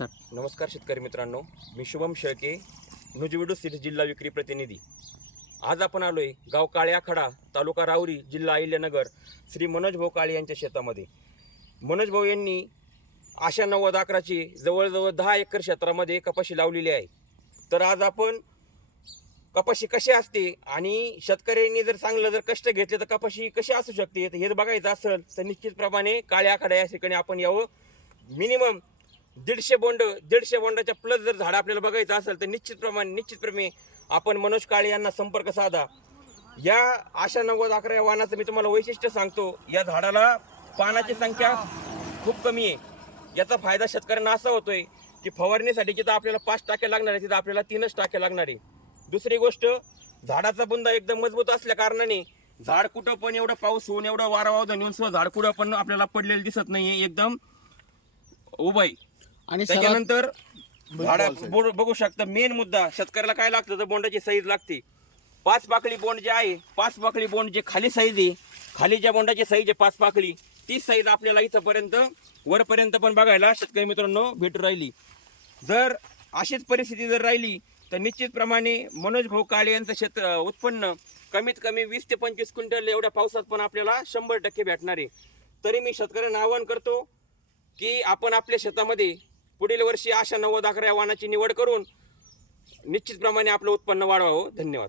Sir. नमस्कार शेतकरी मित्रांनो, मी शुभम शेळके, नुजविडू सिटी जिल्हा विक्री प्रतिनिधी. आज आपण आलोय गाव काळ्याखडा, तालुका राहुरी, जिल्हा अहिल्यानगर, श्री मनोज भाऊ काळे यांच्या शेतामध्ये. मनोज भाऊ यांनी आशा 9011ची जवळजवळ 10 एकर क्षेत्रामध्ये कपाशी लावलेली आहे. तर आज आपण कपाशी कशी असते आणि शेतकऱ्यांनी जर चांगलं कष्ट घेतले तर कपाशी कशी असू शकते हे बघायचं असेल तर निश्चितप्रमाणे काळ्याखडा या ठिकाणी आपण यावं. मिनिमम 150 बोंडाच्या प्लस जर झाड आपल्याला बघायचं असेल तर निश्चितप्रमाणे आपण मनोज काळे यांना संपर्क साधा. या आशा 9011 या वाहनाचं मी तुम्हाला वैशिष्ट्य सांगतो. या झाडाला पानाची संख्या खूप कमी आहे. याचा फायदा शेतकऱ्यांना असा होतोय की फवारणीसाठी जिथं आपल्याला 5 टाके लागणार आहे तिथं आपल्याला 3च टाके लागणार आहे. दुसरी गोष्ट, झाडाचा बुंदा एकदम मजबूत असल्या कारणाने झाड कुठं पण एवढं पाऊस होऊन एवढं वारा वावधन येऊन सुद्धा झाड कुठं पण आपल्याला पडलेलं दिसत नाहीये, एकदम उभं आहे. आणि त्याच्यानंतर झाडा बघू शकता, मेन मुद्दा शेतकऱ्याला काय लागतं तर बोंडाची साईज लागते. 5 पाकळी बोंड जे आहे, 5 पाकळी बोंड जे खाली साईज आहे, खाली ज्या बोंडाची साईज आहे 5 पाकळी, ती साईज आपल्याला इथंपर्यंत वरपर्यंत पण बघायला शेतकरी मित्रांनो भेटू राहिली. जर अशीच परिस्थिती जर राहिली तर निश्चितप्रमाणे मनोज भाऊ काळे यांचं उत्पन्न कमीत कमी 20 ते 25 क्विंटल एवढ्या पावसात पण आपल्याला 100% भेटणार आहे. तरी मी शेतकऱ्यांना आवाहन करतो की आपण आपल्या शेतामध्ये पुढील वर्षी आशा 9011 या वाहनाची निवड करून निश्चितप्रमाणे आपलं उत्पन्न वाढवावं. धन्यवाद.